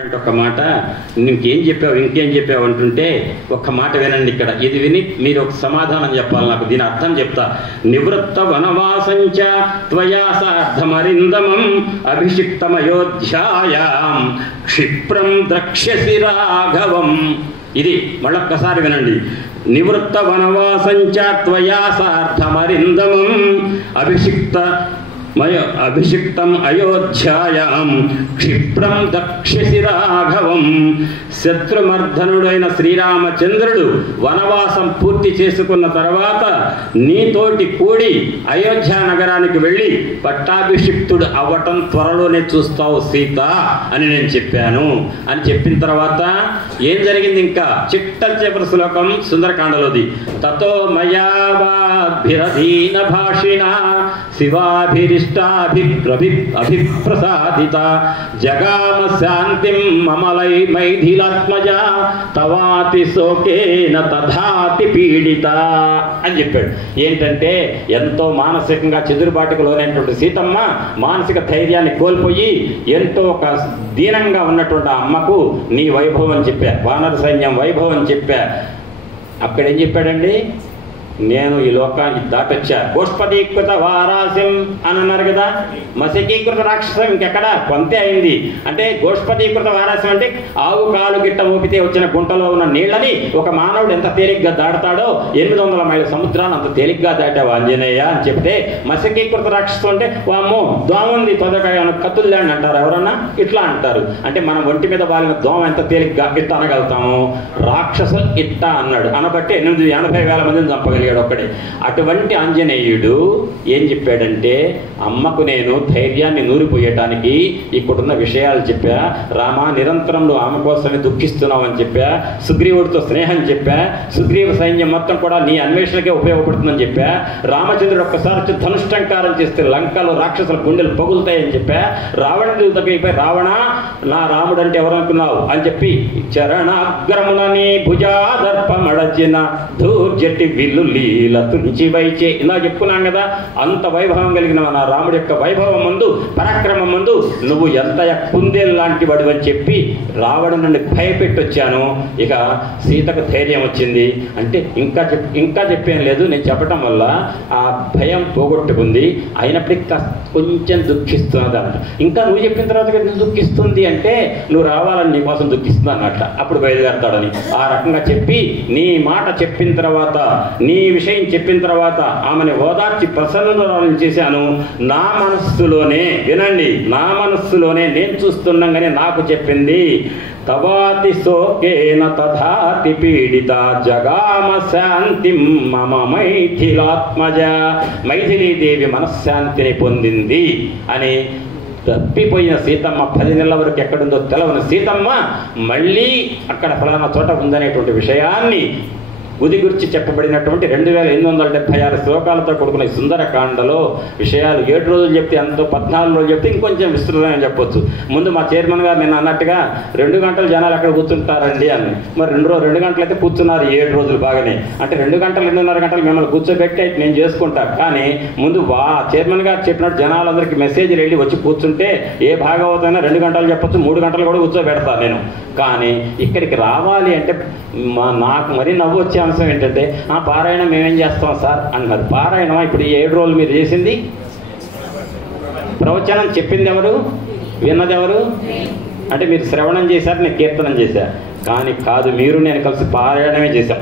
ఒక మాట ఇంకేం చెప్పావు అంటుంటే ఒక్క మాట వినండి. ఇక్కడ ఇది విని మీరు ఒక సమాధానం చెప్పాలి నాకు. దీని అర్థం చెప్తా. నివృత్త వనవాసంచ త్వయా సార్ధమరిందమం అభిషిక్తమయోధ్యాయాం క్షిప్రం ద్రక్ష్యసి రాఘవం. ఇది మళ్ళొక్కసారి వినండి. నివృత్త వనవాసంచ త్వయా సార్ధమరిందమం అభిషిక్తం అయోధ్యాయాం క్షిప్రం దక్ష్యసి రాఘవం. శత్రుమర్ధనుడైన శ్రీరామచంద్రుడు వనవాసం పూర్తి చేసుకున్న తర్వాత నీతోటి కూడి అయోధ్య నగరానికి వెళ్ళి పట్టాభిషిక్తుడు అవ్వటం త్వరలోనే చూస్తావు సీత అని నేను చెప్పాను అని చెప్పిన తర్వాత ఏం జరిగింది? ఇంకా చిట్ట చివరి శ్లోకం సుందరకాండలోది. తతో మయావాభిరధీన భాషిణ శివాభిరిష్టాభిప్రసాదిత జగామ శాంతిం మమలై మైథిలాత్మజ తవాతి శోకేన తథాతి పీడిత అని చెప్పాడు. ఏంటంటే ఎంతో మానసికంగా చెదురుబాటుకు లోనైనటువంటి సీతమ్మ మానసిక ధైర్యాన్ని కోల్పోయి ఎంతో ఒక దీనంగా ఉన్నటువంటి ఆ అమ్మకు నీ వైభవం చెప్పా, వానర సైన్యం వైభవం చెప్పా. అక్కడేం చెప్పాడండి? నేను ఈ లోకానికి దాటొచ్చా. గోష్పదీకృత వారాస్యం అని అన్నారు కదా. మసికీకృత రాక్షసం ఇంకెక్కడ కొంతే అయింది. అంటే గోష్పదీకృత వారాస్యం అంటే ఆవు కాలు గిట్ట ఊపితే వచ్చిన గుంటలో ఉన్న నీళ్ళని ఒక మానవుడు ఎంత తేలిగ్గా దాడతాడో 800 మైళ్ళ సముద్రాన్ని అంత తేలిగ్గా దాటావు ఆంజనేయ అని చెప్తే, మసికీకృత రాక్షసం అంటే వామ్మో దోమ ఉంది తొదకాయ కత్తుల్లాండి అంటారు ఎవరన్నా, ఇట్లా అంటారు. అంటే మనం ఒంటి మీద వాలిన దోమ ఎంత తేలిగ్గా ఇట్ట అనగలుగుతాము. రాక్షసు ఇట్ట అన్నాడు. అనబట్టి 80,000 మందిని చంపగలిగాడు ఒక్కడే. అటువంటి ఆంజనేయుడు ఏం చెప్పాడంటే, అమ్మకు నేను ధైర్యాన్ని నూరిపోయటానికి ఇక్కడున్న విషయాలు చెప్పా. రామ నిరంతరం నువ్వు ఆమె కోసమే దుఃఖిస్తున్నావు అని చెప్పా. సుగ్రీవుడితో స్నేహం చెప్పా. సుగ్రీవ సైన్యం మొత్తం కూడా నీ అన్వేషణకే ఉపయోగపడుతుందని చెప్పా. రామచంద్రుడు ఒక్కసారి ధనుష్టంకారం చేస్తే లంకలో రాక్షసుల గుండెలు పగులుతాయని చెప్పా. రావణుడి దగ్గరికి రావణ నా రాముడు అంటే ఎవరనుకున్నావు అని చెప్పి చరణాగ్రమునని భుజాదర్పమడచిన ధూర్జటి విల్లు లీలతుంచి వైచే ఇలా చెప్పుకున్నాం కదా. అంత వైభవం కలిగిన నా రాముడి యొక్క వైభవం ముందు, పరాక్రమం ముందు నువ్వు ఎంత కుందేలు లాంటి వాడు అని చెప్పి రావణుని నుండి భయపెట్టొచ్చాను. ఇక సీతకు ధైర్యం వచ్చింది. అంటే ఇంకా చెప్పేం లేదు, నేను చెప్పటం వల్ల ఆ భయం పోగొట్టుకుంది. అయినప్పటికీ కొంచెం దుఃఖిస్తున్నదంట. ఇంకా నువ్వు చెప్పిన తర్వాత నువ్వు దుఃఖిస్తుంది అంటే నువ్వు రావాలని నీ కోసం దుఃఖిస్తుంది అన్నట్ట. అప్పుడు బయలుదేరతాడని ఆ రకంగా చెప్పి నీ మాట చెప్పిన తర్వాత, నీ విషయం చెప్పిన తర్వాత ఆమెను ఓదార్చి ప్రసన్నురాలను చేశాను. నా మనస్సులోనే వినండి, నా మనస్సులోనే నేను చూస్తుండగానే నాకు చెప్పింది. తవాతి శోకేన తథాతి పీడిత జగామ శాంతిం మమ మైథిలాత్మజ. మైథిలీదేవి మనశ్శాంతిని పొందింది అని తప్పిపోయిన సీతమ్మ 10 నెలల వరకు ఎక్కడుందో తెలవని సీతమ్మ మళ్ళీ అక్కడ ఫలానా చోట ఉందనేటువంటి విషయాన్ని గురించి చెప్పబడినటువంటి 2876 శ్లోకాలతో కూడుకున్న ఈ సుందరకాండలో విషయాలు 7 రోజులు చెప్తే అంతో 14 రోజులు చెప్తే ఇంకొంచెం విస్తృతంగా చెప్పొచ్చు. ముందు మా చైర్మన్ గారు నేను అన్నట్టుగా 2 గంటలు జనాలు అక్కడ కూర్చుంటారండి అని. మరి 2 గంటలు అయితే కూర్చున్నారు 7 రోజులు బాగానే. అంటే 2 గంటలు 2.5 గంటలు మిమ్మల్ని కూర్చోబెట్టి నేను చేసుకుంటాను. కానీ ముందు చైర్మన్ గారు చెప్పినట్టు జనాలందరికీ మెసేజ్లు వెళ్ళి వచ్చి కూర్చుంటే ఏ భాగవతమైనా 2 గంటలు చెప్పొచ్చు, 3 గంటలు కూడా కూర్చోబెడతాను నేను. కానీ ఇక్కడికి రావాలి అంటే నాకు మరీ నవ్వు వచ్చే అంశం ఏంటంటే, పారాయణం మేమేం చేస్తాం సార్ అన్నారు. పారాయణం ఇప్పుడు ఈ 7 రోజులు మీరు చేసింది ప్రవచనం చెప్పింది ఎవరు, విన్నది ఎవరు? అంటే మీరు శ్రవణం చేశారు, నేను కీర్తనం చేశా. కానీ కాదు, మీరు నేను కలిసి పారాయణమే చేశాం.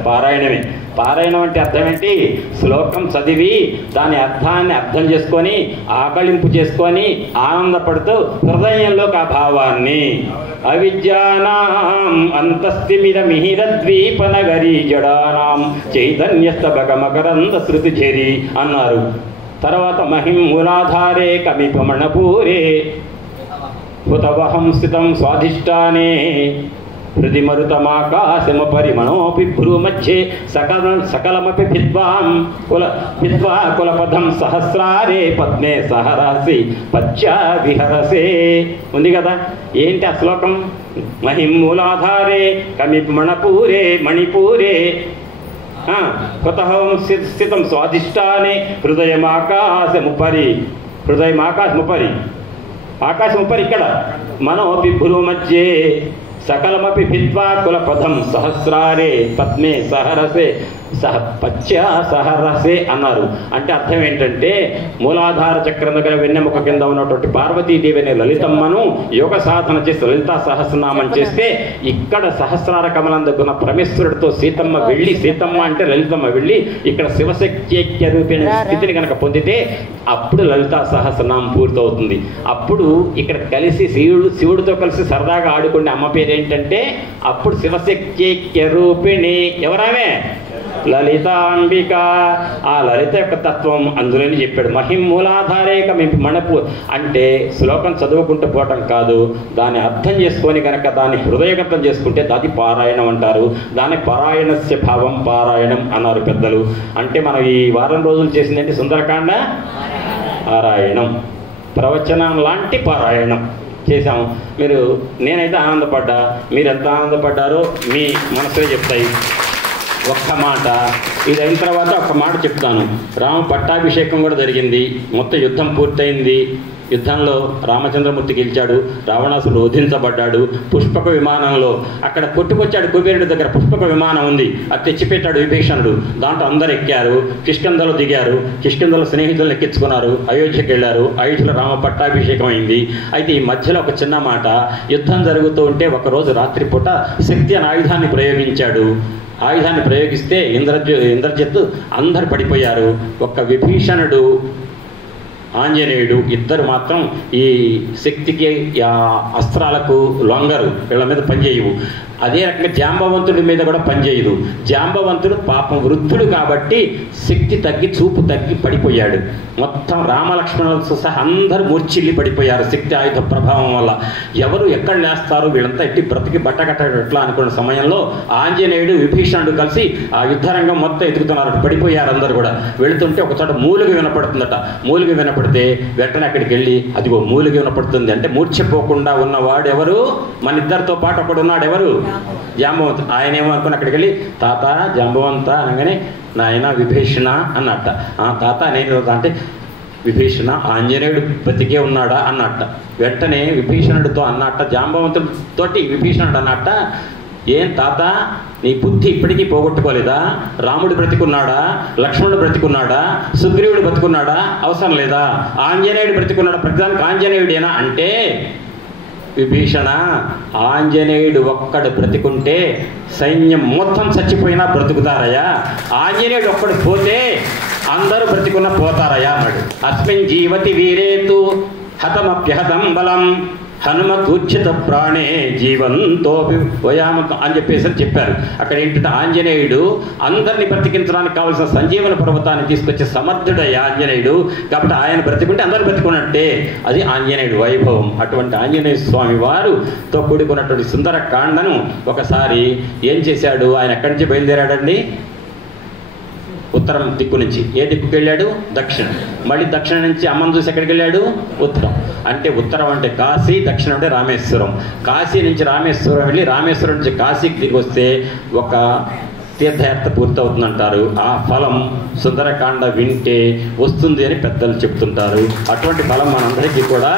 పారాయణం అంటే అర్థం ఏంటి? శ్లోకం చదివి దాని అర్థాన్ని అర్థం చేసుకొని ఆకళింపు చేసుకొని ఆనందపడుతూ హృదయంలోకి ఆ భావాన్ని అవిద్యానాం అంతస్థిమిరమిహిరద్వీపనగరీ జడానాం చైతన్యస్తబకమకరంద శృతి ఝరి అన్నారు. తర్వాత మహిమ్ములాధారే కమిపమణపూరే హుతవహం స్థితం స్వాధిష్టానే హృది మరుతమాకాశమపరి మనోపి భ్రూమధ్యే సకలమపి భిద్వా కులపథం సహస్రారే పద్మే సహరాసి పశ్చా విహరసే ఉంది కదా. ఏంటి ఆ శ్లోకం? మహిమూలాధారే కమిమణపూరే మణిపూరే హుతహం స్థితం స్వాధిష్టానే హృదయమాకాశముపరి ఆకాశం ఉపరి ఇక్కడ మనోపి భ్రూమధ్యే సకలమపి భిత్వా కులపథం సహస్రారే పద్మే సహరసే సహరసే అన్నారు. అంటే అర్థం ఏంటంటే మూలాధార చక్రం దగ్గర వెన్నెముక కింద ఉన్నటువంటి పార్వతీదేవి అనే లలితమ్మను యోగ సాధన చేసి లలితా సహస్రనామం చేస్తే ఇక్కడ సహస్రార కమలం దగ్గర పరమేశ్వరుడితో సీతమ్మ అంటే లలితమ్మ వెళ్ళి ఇక్కడ శివశక్త్యైక్య రూపేణ స్థితిని కనుక పొందితే అప్పుడు లలితా సహస్రనామం పూర్తవుతుంది. అప్పుడు ఇక్కడ కలిసి శివుడితో కలిసి సరదాగా ఆడుకునే అమ్మ పేరేంటంటే అప్పుడు శివశక్త్యైక్య రూపిణి. ఎవరామే? లలితాంబిక. ఆ లలిత యొక్క తత్వం అందులోనే చెప్పాడు. మహిమూలాధారేక మణపు అంటే శ్లోకం చదువుకుంటూ పోవటం కాదు, దాన్ని అర్థం చేసుకొని కనుక దాన్ని హృదయగతం చేసుకుంటే అది పారాయణం అంటారు. దాన్ని పారాయణస్య భావం పారాయణం అన్నారు పెద్దలు. అంటే మనం ఈ వారం రోజులు చేసిందంటే సుందరకాండ పారాయణం, ప్రవచనం లాంటి పారాయణం చేశాము. నేనైతే ఆనందపడ్డా, మీరు ఎంత ఆనందపడ్డారో మీ మనసులో చెప్తాయి. ఒక్క మాట ఇది అయిన తర్వాత ఒక్క మాట చెప్తాను. రామ పట్టాభిషేకం కూడా జరిగింది, మొత్తం యుద్ధం పూర్తయింది. యుద్ధంలో రామచంద్రమూర్తి గెలిచాడు, రావణాసురుడు వధించబడ్డాడు. పుష్పక విమానంలో అక్కడ కొట్టుకొచ్చాడు కుబేరుడి దగ్గర. పుష్పక విమానం ఉంది, అది తెచ్చిపెట్టాడు విభీషణుడు. దాంట్లో అందరు ఎక్కారు, కిష్కింధలో దిగారు, కిష్కింధలో స్నేహితులను ఎక్కించుకున్నారు, అయోధ్యకి వెళ్ళారు. అయోధ్యలో రామ పట్టాభిషేకం అయింది. అయితే ఈ మధ్యలో ఒక చిన్న మాట, యుద్ధం జరుగుతూ ఉంటే ఒకరోజు రాత్రిపూట శక్తి అనే ఆయుధాన్ని ప్రయోగించాడు. ఆయుధాన్ని ప్రయోగిస్తే ఇంద్రజిత్తు అందరు పడిపోయారు. ఒక్క విభీషణుడు ఆంజనేయుడు ఇద్దరు మాత్రం ఈ శక్తికి అస్త్రాలకు లొంగరు, వీళ్ళ మీద పనిచేయవు. అదే రకంగా జాంబవంతుడి మీద కూడా పనిచేయదు. జాంబవంతుడు పాపం వృద్ధుడు కాబట్టి శక్తి తగ్గి చూపు తగ్గి పడిపోయాడు. మొత్తం రామలక్ష్మణులతో సహా అందరూ మూర్చిల్లి పడిపోయారు శక్తి ఆయుధ ప్రభావం వల్ల. ఎవరు ఎక్కడ లేస్తారు, వీళ్ళంతా ఎట్టి బ్రతికి బట్టగట్టట్లా అనుకున్న సమయంలో ఆంజనేయుడు విభీషణుడు కలిసి ఆ యుద్ధరంగం మొత్తం ఎదుగుతున్నారు. పడిపోయారు అందరు కూడా. వెళుతుంటే ఒక చోట మూలుగు వినపడుతుందట. మూలుగు వినపడితే వెంటనే అక్కడికి వెళ్ళి అదిగో మూలుగు వినపడుతుంది అంటే మూర్ఛపోకుండా ఉన్నవాడు ఎవరు? మన ఇద్దరితో పాటు ఒకడు ఉన్నాడు. ఎవరు? జాంబవంతుడు. ఆయన ఏమో అనుకుని అక్కడికి వెళ్ళి తాత జాంబవంత అనగానే నాయన విభీషణ అన్నట్ట. తాత నేను అంటే విభీషణ ఆంజనేయుడు బతికే ఉన్నాడా అన్నట్ట. వెంటనే విభీషణుడితో అన్నట్ట, జాంబవంతుడితోటి విభీషణుడు అన్నట్ట, ఏం తాత నీ బుద్ధి ఇప్పటికీ పోగొట్టుకోలేదా? రాముడు బ్రతికున్నాడా? లక్ష్మణుడు బ్రతికున్నాడా? సుగ్రీవుడు బ్రతికున్నాడా? అవసరం లేదా? ఆంజనేయుడు బ్రతికున్నాడా? ప్రతిదానికి ఆంజనేయుడేనా అంటే, విభీషణ ఆంజనేయుడు ఒక్కడు బ్రతికుంటే సైన్యం మొత్తం చచ్చిపోయినా బ్రతుకుతారయ్యా. ఆంజనేయుడు ఒక్కడు పోతే అందరూ బ్రతికున్న పోతారయ్యా అన్నాడు. అస్మిన్ జీవతి వీరేతు హతమప్యహతం బలం హనుమకూర్చిత ప్రాణే జీవంతోపి వయామతం అని చెప్పారు. అక్కడ ఏంటంటే ఆంజనేయుడు అందరినీ బ్రతికించడానికి కావాల్సిన సంజీవన పర్వతాన్ని తీసుకొచ్చే సమర్థుడయ్యా ఆంజనేయుడు. కాబట్టి ఆయన బ్రతికుంటే అందరూ బ్రతికున్నట్టే. అది ఆంజనేయుడు వైభవం. అటువంటి ఆంజనేయ స్వామి వారుతో కూడుకున్నటువంటి సుందరకాండను ఒకసారి ఏం చేశాడు, ఆయన ఎక్కడి నుంచి బయలుదేరాడండి? ఉత్తరం దిక్కు నుంచి. ఏ దిక్కుకి వెళ్ళాడు? దక్షిణం. మళ్ళీ దక్షిణం నుంచి అమ్మను చూసి ఎక్కడికి వెళ్ళాడు? ఉత్తరం. అంటే ఉత్తరం అంటే కాశీ, దక్షిణం అంటే రామేశ్వరం. కాశీ నుంచి రామేశ్వరం వెళ్ళి రామేశ్వరం నుంచి కాశీకి దిగి వస్తే ఒక తీర్థయాత్ర పూర్తవుతుందంటారు. ఆ ఫలం సుందరకాండ వింటే వస్తుంది అని పెద్దలు చెప్తుంటారు. అటువంటి ఫలం మనందరికీ కూడా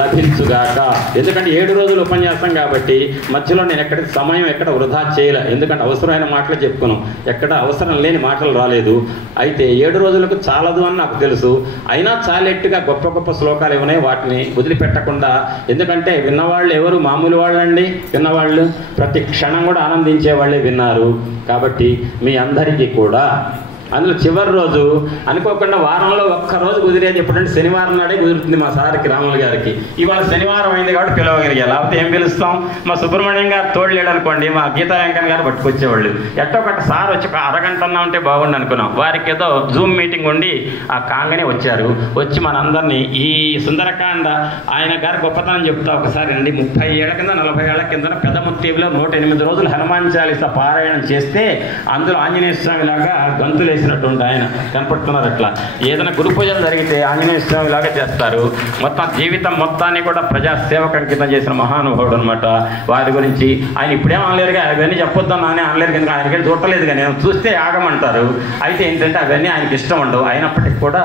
లభించుగాక. ఎందుకంటే 7 రోజులు ఉపన్యాసం కాబట్టి మధ్యలో నేను సమయం ఎక్కడ వృధా చేయలే. ఎందుకంటే అవసరమైన మాటలు చెప్పుకున్నాం, ఎక్కడ అవసరం లేని మాటలు రాలేదు. అయితే 7 రోజులకు చాలదు అని నాకు తెలుసు. అయినా చాలెట్టుగా గొప్ప గొప్ప శ్లోకాలు ఏమన్నాయి, వాటిని వదిలిపెట్టకుండా, ఎందుకంటే విన్నవాళ్ళు ఎవరు మామూలు వాళ్ళండి? విన్నవాళ్ళు ప్రతి క్షణం కూడా ఆనందించే వాళ్ళే విన్నారు. కాబట్టి మీ అందరికీ కూడా అందులో చివరి రోజు అనుకోకుండా వారంలో ఒక్కరోజు కుదిరేది ఎప్పుడంటే శనివారం నాడే కుదురుతుంది మా సార్కి, రాములు గారికి. ఇవాళ శనివారం అయింది కాబట్టి పిలవగలిగా, లేకపోతే ఏం పిలుస్తాం? మా సుబ్రహ్మణ్యం గారు తోడలేడు అనుకోండి, మా గీతా వెంకన్న గారు పట్టుకొచ్చేవాళ్ళు. ఎట్టో ఒకటి సార్ వచ్చి ఒక అరగంట అన్నా ఉంటే బాగుండు అనుకున్నాం. వారికి ఏదో జూమ్ మీటింగ్ ఉండి ఆ కాంగనే వచ్చారు. వచ్చి మనందరినీ ఈ సుందరకాండ ఆయన గారి గొప్పతనం చెప్తా ఒకసారి అండి. 30 ఏళ్ల కింద 40 ఏళ్ల కింద పెదముత్తిలో 108 రోజులు హనుమాన్ చాలీసా పారాయణం చేస్తే అందులో ఆంజనేయ స్వామి లాగా గంతులు వేసినటువంటి ఆయన కనపడుతున్నారు. అట్లా ఏదైనా గురు పూజలు జరిగితే ఆంజనేయ స్వామి లాగా చేస్తారు. మొత్తం జీవితం మొత్తాన్ని కూడా ప్రజాసేవకు అంకితం చేసిన మహానుభావుడు అనమాట. వారి గురించి ఆయన ఇప్పుడేం అనలేరుగా, అవన్నీ చెప్పొద్దాం అని అనలేరు కనుక ఆయనకి చూడలేదు. కానీ చూస్తే ఆగమంటారు. అయితే ఏంటంటే అవన్నీ ఆయనకి ఇష్టం ఉండవు. అయినప్పటికీ కూడా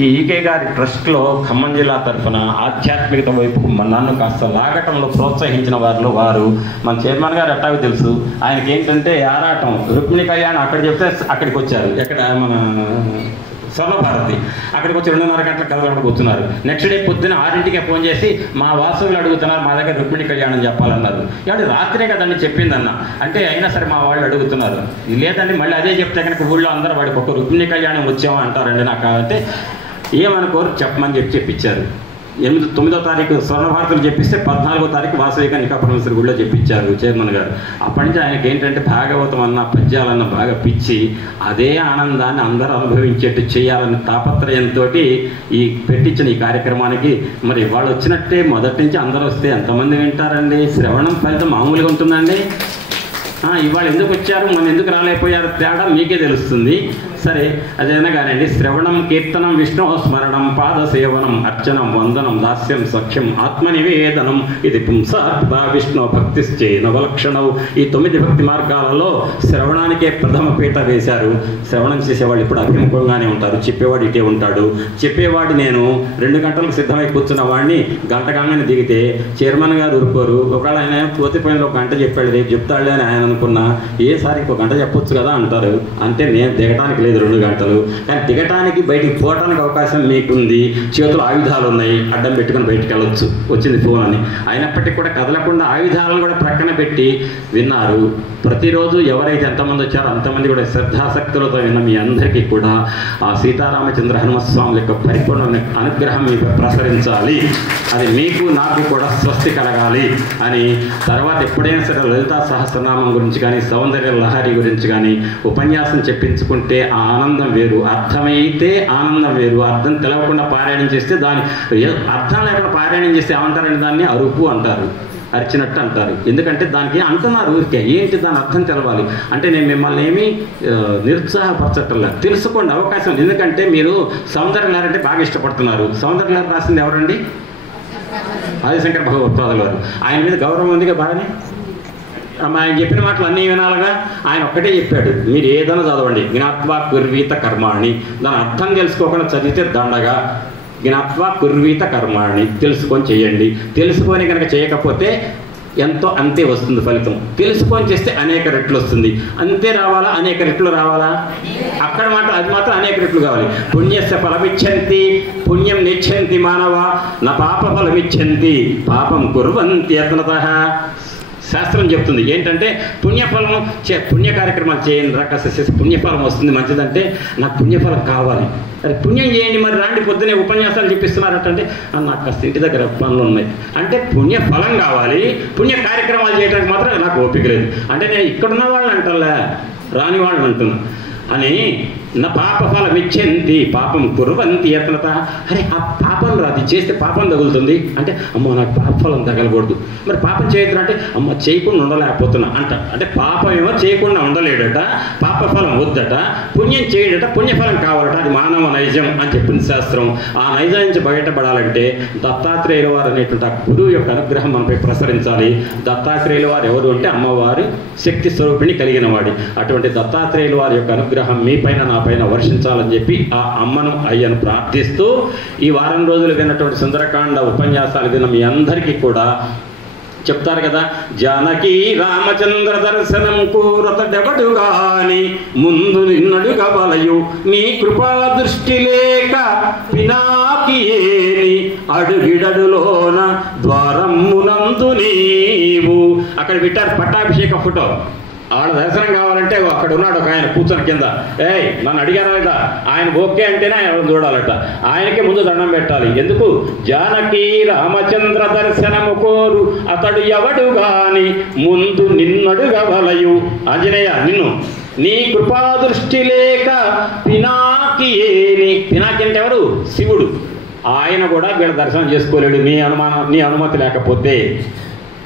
ఈ ఈకే గారి ట్రస్ట్లో ఖమ్మం జిల్లా తరఫున ఆధ్యాత్మికత వైపు నన్ను కాస్త లాగటంలో ప్రోత్సహించిన వారిలో వారు మన చైర్మన్ గారు. ఎట్టాగో తెలుసు ఆయనకి ఏంటంటే ఆరాటం. రుక్మిణి కళ్యాణ్ అక్కడ చెప్తే అక్కడికి వచ్చారు. ఎక్కడ మన స్వర్ణభారతి అక్కడికి వచ్చి 2:30 గంటల కలవడానికి కూర్చున్నారు. నెక్స్ట్ డే పొద్దున్న 6ంటికే ఫోన్ చేసి మా వాసవులు అడుగుతున్నారు, మా దగ్గర రుక్మిణి కళ్యాణం చెప్పాలన్నారు. ఏమంటే రాత్రే కదండి చెప్పిందన్న అంటే, అయినా సరే మా వాళ్ళు అడుగుతున్నారు. లేదండి మళ్ళీ అదే చెప్తే కనుక ఊళ్ళో అందరూ వాడికి ఒక రుక్మిణి కళ్యాణం వచ్చామో అంటారండి నాకు. అంటే ఏమనుకోరు చెప్పమని చెప్పించారు. 9వ తారీఖు స్వర్ణభారతులు చెప్పిస్తే 14వ తారీఖు వాసవిక నికా పరమేశ్వర గుడిలో చెప్పించారు చైర్మన్ గారు. అప్పటి నుంచి ఆయనకి ఏంటంటే భాగవతం అన్న పద్యాలన్న బాగా పిచ్చి, అదే ఆనందాన్ని అందరూ అనుభవించేట్టు చేయాలన్న తాపత్రయంతో ఈ పెట్టించిన ఈ కార్యక్రమానికి మరి వాళ్ళు వచ్చినట్టే మొదటి నుంచి అందరూ వస్తే ఎంతమంది వింటారండి? శ్రవణం ఫలితం మామూలుగా ఉంటుందండి? ఇవాళ ఎందుకు వచ్చారు, మనం ఎందుకు రాలేకపోయారు తేడా మీకే తెలుస్తుంది. సరే అదైనా కానివ్వండి. శ్రవణం, కీర్తనం, విష్ణు స్మరణం, పాదసేవనం, అర్చనం, వందనం, దాస్యం, సఖ్యం, ఆత్మనివేదనం, ఇది పుంసార్థ విష్ణు భక్తిశ్చే నవలక్షణం. ఈ 9 భక్తి మార్గాలలో శ్రవణానికే ప్రథమ పీట వేశారు. శ్రవణం చేసేవాళ్ళు ఇప్పుడు అభిముఖంగానే ఉంటారు, చెప్పేవాడు ఇటే ఉంటాడు. చెప్పేవాడు నేను 2 గంటలకు సిద్ధమై కూర్చున్న వాడిని గంటగానే దిగితే చైర్మన్ గారు ఊరుకోరు. ఒకవేళ ఆయన పోతే 1 గంట చెప్పాడు, రేపు చెప్తాడులే అని ఆయన అనుకున్నా, ఏసారి 1 గంట చెప్పొచ్చు కదా అంటారు. అంటే నేను దిగటానికి లేదు 2 గంటలు, కానీ దిగటానికి బయటికి పోవటానికి అవకాశం మీకుంది. చేతులు ఆయుధాలు ఉన్నాయి, అడ్డం పెట్టుకుని బయటికి వెళ్ళొచ్చు, వచ్చింది ఫోన్ అని. అయినప్పటికీ కూడా కదలకుండా ఆయుధాలను కూడా ప్రక్కన పెట్టి విన్నారు. ప్రతిరోజు ఎవరైతే ఎంతమంది వచ్చారో అంతమంది కూడా శ్రద్ధాసక్తులతో విన్న మీ అందరికీ కూడా ఆ సీతారామచంద్ర హనుమస్వామి యొక్క పరిపూర్ణ అనుగ్రహం మీకు ప్రసరించాలి. అది మీకు నాకు కూడా స్వస్తి కలగాలి అని. తర్వాత ఎప్పుడైనా సరే లలితా సహస్రనామం గురించి కానీ సౌందర్య లహరి గురించి కానీ ఉపన్యాసం చెప్పించుకుంటే ఆ ఆనందం వేరు. అర్థమైతే ఆనందం వేరు. అర్థం తెలవకుండా పారాయణం చేస్తే దాని అర్థం లేకుండా పారాయణం చేస్తే ఏమంటారండి? దాన్ని అరుపు అంటారు, అరిచినట్టు అంటారు. ఎందుకంటే దానికి అంటున్నారు ఊరికే, ఏంటి దాని అర్థం తెలవాలి. అంటే నేను మిమ్మల్ని ఏమీ నిరుత్సాహపరచట్లా, తెలుసుకోండి అవకాశం. ఎందుకంటే మీరు సౌందర్య లహరి అంటే బాగా ఇష్టపడుతున్నారు. సౌందర్య లహరి రాసింది ఎవరండి? ఆదిశంకర భగవత్పాదులు వారు. ఆయన మీద గౌరవం ఉందిగా బాగానే. ఆయన చెప్పిన మాటలు అన్నీ వినాలిగా. ఆయన ఒక్కటే చెప్పాడు, మీరు ఏదైనా చదవండి, జ్ఞాత్వా కుర్వీత కర్మాణి. దాని అర్థం తెలుసుకోకుండా చదివితే దండగా. జ్ఞాత్వా కుర్వీత కర్మాణి, తెలుసుకొని చేయండి. తెలుసుకొని కనుక చేయకపోతే ఎంతో అంతే వస్తుంది ఫలితం. తెలుసుకొని చేస్తే అనేక రెట్లు వస్తుంది. అంతే రావాలా, అనేక రెట్లు రావాలా? అక్కడ మాట అది మాత్రం అనేక రెట్లు కావాలి. పుణ్యస్య ఫలమిచ్చంతి పుణ్యం నిచ్చంతి మానవ నా పాప ఫలమిచ్చంతి పాపం కుర్వంతి యత్నతః. శాస్త్రం చెప్తుంది ఏంటంటే పుణ్యఫలము పుణ్య కార్యక్రమాలు చేయండి రా, కాస్త పుణ్యఫలం వస్తుంది మంచిదంటే నాకు పుణ్యఫలం కావాలి. అరే పుణ్యం చేయండి, మరి రాండి పొద్దునే ఉపన్యాసాలు చెప్పిస్తున్నారటంటే నాకు కాస్త ఇంటి దగ్గర పనులు ఉన్నాయి అంటే పుణ్యఫలం కావాలి. పుణ్య కార్యక్రమాలు చేయడానికి మాత్రం నాకు ఓపిక లేదు. అంటే నేను ఇక్కడున్న వాళ్ళని అంటలే, రాని వాళ్ళని అంటున్నా అని. నా పాప ఫలం ఇచ్చింది పాపం కుర్వంతి యత్నత. అరే ఆ పాపం అది చేస్తే పాపం తగులుతుంది అంటే అమ్మో నాకు పాప ఫలం తగలకూడదు. మరి పాపం చేయొద్దు అంటే అమ్మ చేయకుండా ఉండలేకపోతున్నా అంట. అంటే పాపం ఏమో చేయకుండా ఉండలేడట, పాప ఫలం వద్దట, పుణ్యం చేయడట, పుణ్యఫలం కావాలట. అది మానవ నైజం అని చెప్పింది శాస్త్రం. ఆ నైజం నుంచి బయటపడాలంటే దత్తాత్రేయుల వారు అనేటువంటి ఆ గురువు యొక్క అనుగ్రహం మనపై ప్రసరించాలి. దత్తాత్రేయుల వారు ఎవరు అంటే అమ్మవారి శక్తి స్వరూపిణి కలిగిన వాడి. అటువంటి దత్తాత్రేయుల వారి యొక్క అనుగ్రహం మీ పైన నా పైన వర్షించాలని చెప్పి ఆ అమ్మను అయ్యను ప్రార్థిస్తూ ఈ వారం రోజులు విన్నటువంటి సుందరకాండ ఉపన్యాసాలు విన్న మీ అందరికీ కూడా చెప్తారు కదా, జానకి రామచంద్ర దర్శనం కూరతడెవడు గాని ముందు నిన్నడుగా వలయు నీ కృపా దృష్టి లేక పినాకి ఏని అడుగిడడులోన ద్వారమునందు నీవు. అక్కడ పెట్టారు పట్టాభిషేక ఫోటో. ఆడ దర్శనం కావాలంటే అక్కడ ఉన్నాడు ఒక ఆయన కూర్చొని కింద. నన్ను అడిగారా లేదా? ఆయన ఓకే అంటేనే ఆయన చూడాలట. ఆయనకే ముందు దండం పెట్టాలి. ఎందుకు? జానకి రామచంద్ర దర్శనము కోరు అతడు ఎవడు గాని ముందు నిన్నడుగా వలయు. ఆంజనేయ నిన్ను నీ కృపాదృష్టి లేక పినాకి ఏని. పినాకి అంటే ఎవరు? శివుడు. ఆయన కూడా వీళ్ళ దర్శనం చేసుకోలేడు నీ అనుమతి లేకపోతే.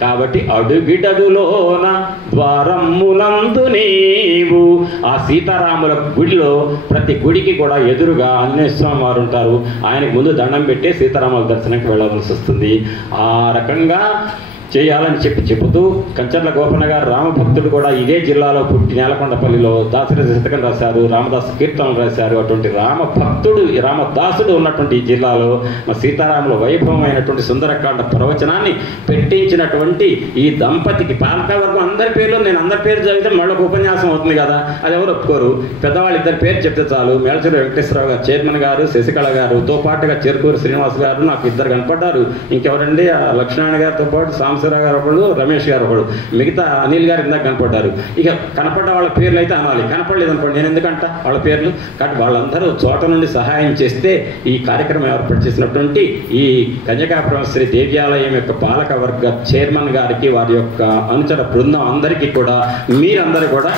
కాబట్టి అడుగిడగులోన ద్వారమునందు నీవు. ఆ సీతారాముల గుడిలో ప్రతి గుడికి కూడా ఎదురుగా ఆంజనేయ స్వామి వారు ఉంటారు. ఆయనకు ముందు దండం పెట్టి సీతారాముల దర్శనానికి వెళ్ళవలసి వస్తుంది. ఆ రకంగా చేయాలని చెబుతూ కంచర్ల గోపన్న గారు రామభక్తుడు కూడా ఇదే జిల్లాలో పుట్టి నేలకొండపల్లిలో దాశరథి శతకం రాశారు, రామదాసు కీర్తనలు రాశారు. అటువంటి రామభక్తుడు రామదాసుడు ఉన్నటువంటి ఈ జిల్లాలో మా సీతారాముల వైభవమైనటువంటి సుందరకాండ ప్రవచనాన్ని పెట్టించినటువంటి ఈ దంపతికి పాలకవర్గం అందరి పేర్లు నేను అందరి పేరు చదివితే మళ్ళీ ఉపన్యాసం అవుతుంది కదా, అది ఎవరు ఒప్పుకోరు. పెద్దవాళ్ళు ఇద్దరు పేరు చెప్తే చాలు. మేళచెరు వెంకటేశ్వరరావు గారు చైర్మన్ గారు, శశికళ గారుతో పాటుగా చెరుకూరు శ్రీనివాస్ గారు నాకు ఇద్దరు కనపడ్డారు. ఇంకెవరండి ఆ లక్ష్మణ గారితో పాటు సాంబశివరావు గారు ఒకడు, రమేష్ గారు ఒకడు, మిగతా అనిల్ గారు ఇందాక కనపడ్డారు. ఇక కనపడ్డ వాళ్ళ పేర్లు అయితే అనాలి, కనపడలేదు అనుకోండి నేను ఎందుకంట వాళ్ళ పేర్లు. కాబట్టి వాళ్ళందరూ చోట నుండి సహాయం చేస్తే ఈ కార్యక్రమం ఏర్పాటు చేసినటువంటి ఈ కన్యకాపురశ్రీ దేవ్యాలయం యొక్క పాలక వర్గ చైర్మన్ గారికి, వారి యొక్క అనుచర బృందం అందరికీ కూడా మీరందరూ కూడా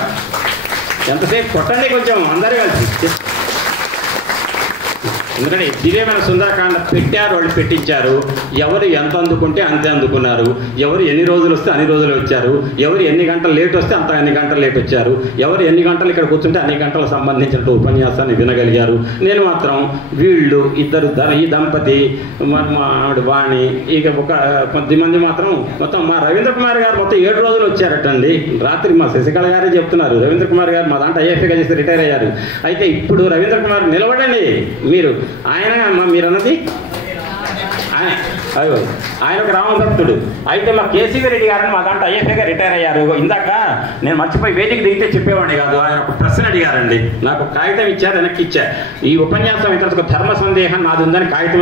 ఎంతసేపు కొట్టండి కొంచెం అందరూ కలిసి. ఎందుకంటే దివ్యమైన సుందరకాండ పెట్టారు, వాళ్ళు పెట్టించారు. ఎవరు ఎంత అందుకుంటే అంతే అందుకున్నారు. ఎవరు ఎన్ని రోజులు వస్తే అన్ని రోజులు వచ్చారు. ఎవరు ఎన్ని గంటలు లేట్ వస్తే అంత అన్ని గంటలు లేట్ వచ్చారు. ఎవరు ఎన్ని గంటలు ఇక్కడ కూర్చుంటే అన్ని గంటలకు సంబంధించిన ఉపన్యాసాన్ని వినగలిగారు. నేను మాత్రం వీళ్ళు ఇద్దరు ఈ దంపతి మా ఆవిడ వాణి, ఇక ఒక 10 మంది మాత్రం మొత్తం మా రవీంద్ర కుమార్ గారు మొత్తం 7 రోజులు వచ్చారటండి. రాత్రి మా శశికళ గారే చెప్తున్నారు, రవీంద్ర కుమార్ గారు మా దాంట్లో ఐఎఫ్ఏగా చేసి రిటైర్ అయ్యారు. అయితే ఇప్పుడు రవీంద్ర కుమార్ నిలబడండి మీరు, ఆయన మీరు అన్నది ఆయన ఒక రామభక్తుడు. అయితే మా కేసీవీ రెడ్డి గారని మా దాంట్లో ఐఎఫ్ఏగా రిటైర్ అయ్యారు. ఇందాక నేను మర్చిపోయి వేదిక దిగితే చెప్పేవాడిని కాదు. ఆయన ఒక ప్రశ్న అడిగారండి, నాకు కాగితం ఇచ్చారు, వెనక్కి ఇచ్చారు. ఈ ఉపన్యాసం ఇంత ధర్మ సందేహం నాది ఉందని కాగితం